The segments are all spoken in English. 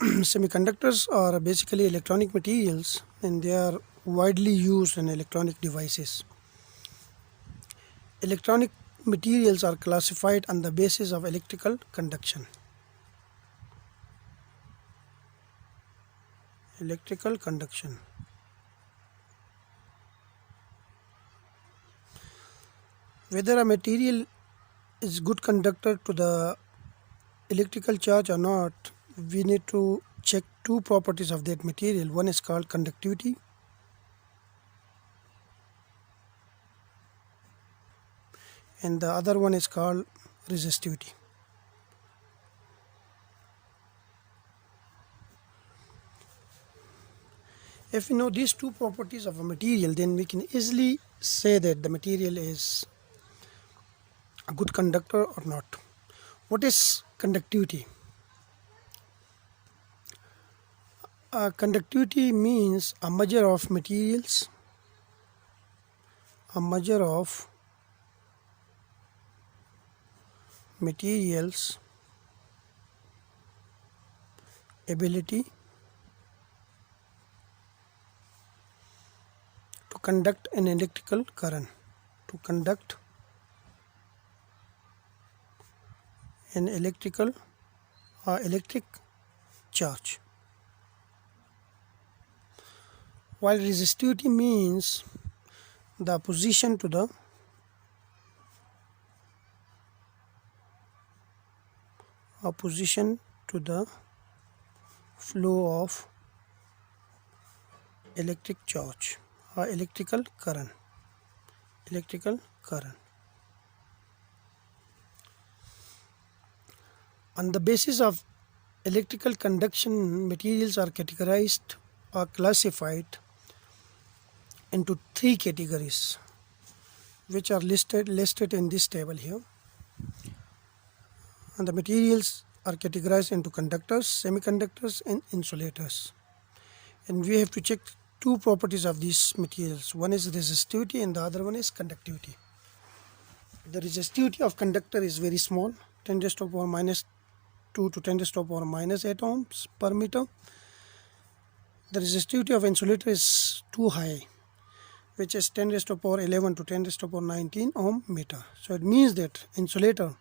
Semiconductors are basically electronic materials and they are widely used in electronic devices. Electronic materials are classified on the basis of electrical conduction. Electrical conduction. Whether a material is good conductor to the electrical charge or not, we need to check two properties of that material. One is called conductivity and the other one is called resistivity. If we know these two properties of a material, then we can easily say that the material is a good conductor or not. What is conductivity? Conductivity means a measure of materials, ability to conduct an electrical current, electric charge. While resistivity means the opposition to the flow of electric charge or electrical current. On the basis of electrical conduction, materials are categorized or classified into three categories, which are listed in this table here. And the materials are categorized into conductors, semiconductors, and insulators. And we have to check two properties of these materials. One is resistivity and the other one is conductivity. The resistivity of conductor is very small, 10 raised to the power minus 2 to 10 raised to the power minus 8 ohms per meter. The resistivity of insulator is too high, which is 10 raised to the power 11 to 10 raised to the power 19 ohm meter. So it means that insulator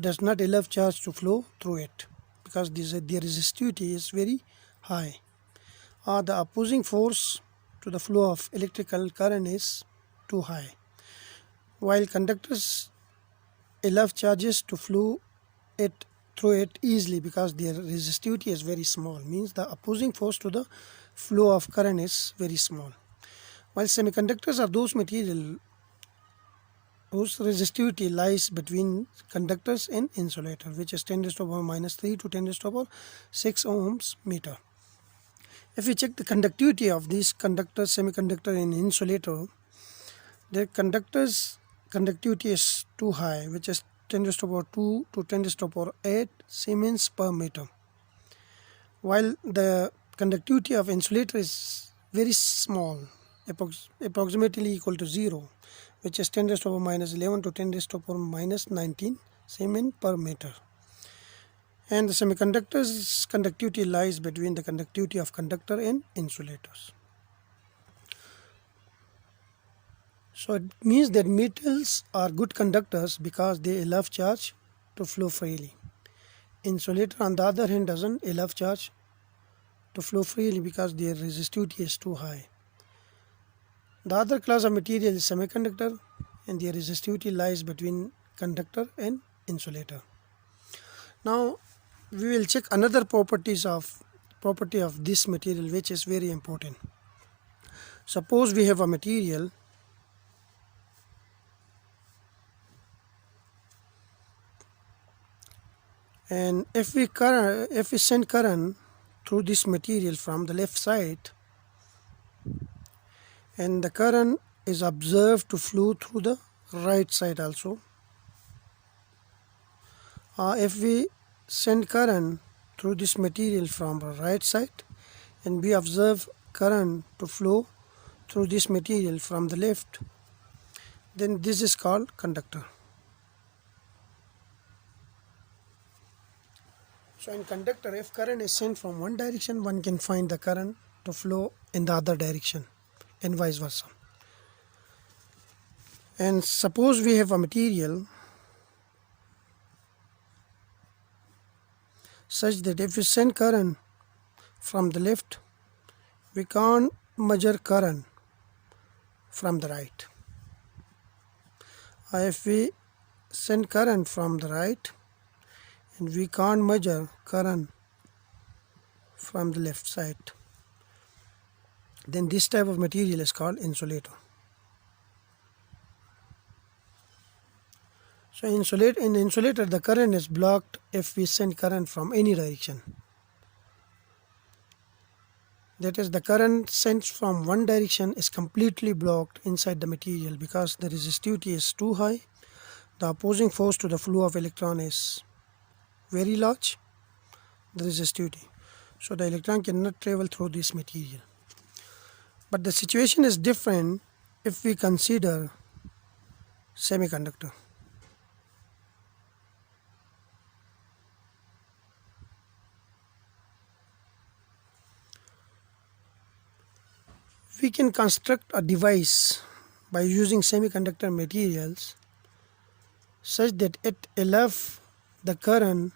does not allow charge to flow through it because the resistivity is very high. The opposing force to the flow of electrical current is too high. While conductors allow charges to flow through it easily because their resistivity is very small, means the opposing force to the flow of current is very small. While semiconductors are those materials whose resistivity lies between conductors and insulator, which is 10 raised to the power minus 3 to 10 raised to the power 6 ohms meter. If we check the conductivity of these conductors, semiconductor and insulator, the conductors conductivity is too high, which is 10 raised to the power 2 to 10 raised to the power 8 Siemens per meter. While the conductivity of insulator is very small, approximately equal to 0, which is 10 raised to the power minus 11 to 10 raised to the power minus 19 Siemens per meter. And the semiconductors conductivity lies between the conductivity of conductor and insulators. So it means that metals are good conductors because they allow charge to flow freely. Insulator on the other hand doesn't allow charge to flow freely because their resistivity is too high. The other class of material is semiconductor and their resistivity lies between conductor and insulator. Now we will check another property of this material, which is very important. Suppose we have a material and if we send current through this material from the left side and the current is observed to flow through the right side also. If we send current through this material from the right side and we observe current to flow through this material from the left, then this is called conductor. So in conductor, if current is sent from one direction, one can find the current to flow in the other direction and vice versa. And suppose we have a material such that if we send current from the left, we can't measure current from the right. If we send current from the right and we can't measure current from the left side, then this type of material is called insulator. So in insulator, the current is blocked if we send current from any direction. That is, the current sent from one direction is completely blocked inside the material because the resistivity is too high. The opposing force to the flow of electron is very large, the resistivity. So the electron cannot travel through this material. But the situation is different if we consider semiconductor. We can construct a device by using semiconductor materials such that it allows the current,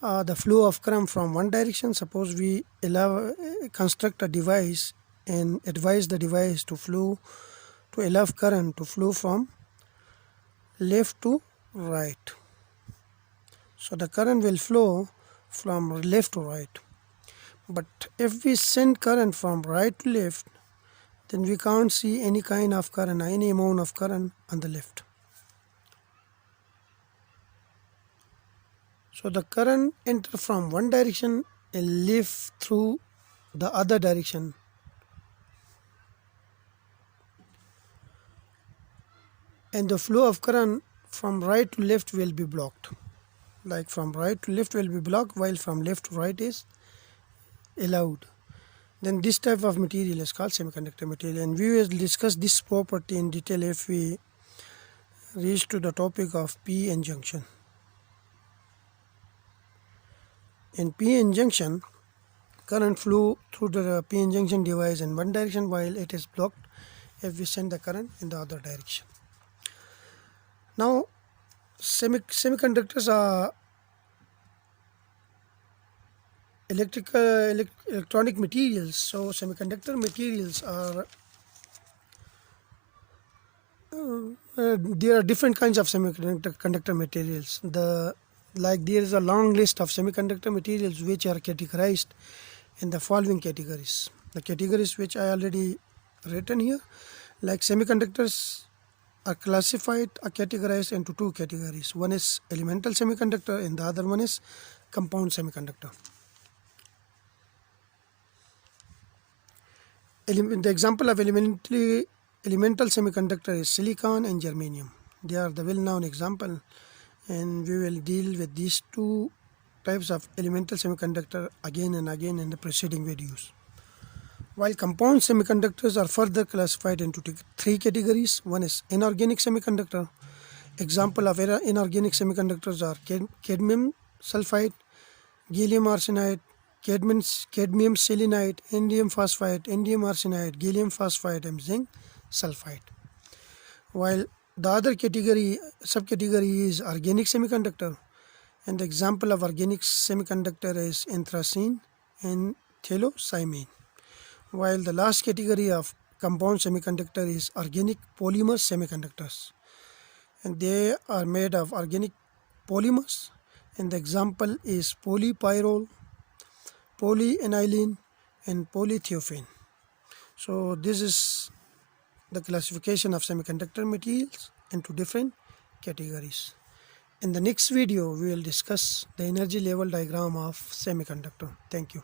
the flow of current from one direction. Suppose we construct a device and advise the device to allow current to flow from left to right. So the current will flow from left to right. But if we send current from right to left, then we can't see any kind of current, any amount of current on the left. So the current enters from one direction and leaves through the other direction. And the flow of current from right to left will be blocked. Like from right to left will be blocked, while from left to right is allowed. Then this type of material is called semiconductor material, and we will discuss this property in detail if we reach to the topic of p-n junction. In p-n junction, current flow through the p-n junction device in one direction while it is blocked if we send the current in the other direction. Now semiconductors are electronic materials. So semiconductor materials are there are different kinds of semiconductor materials. There is a long list of semiconductor materials which are categorized in the following categories. The categories which I already written here, like semiconductors are classified or categorized into two categories. One is elemental semiconductor and the other one is compound semiconductor. The example of elemental semiconductor is silicon and germanium. They are the well-known example, and we will deal with these two types of elemental semiconductor again and again in the preceding videos. While compound semiconductors are further classified into three categories. One is inorganic semiconductor. Example of inorganic semiconductors are cadmium sulfide, gallium arsenide, cadmium selenide, indium phosphide, indium arsenide, gallium phosphide, and zinc sulfide. While the other subcategory is organic semiconductor, and the example of organic semiconductor is anthracene and phthalocymene. While the last category of compound semiconductor is organic polymer semiconductors, and they are made of organic polymers, and the example is polypyrrole, polyaniline, and polythiophane. So this is the classification of semiconductor materials into different categories. In the next video, we will discuss the energy level diagram of semiconductor. Thank you.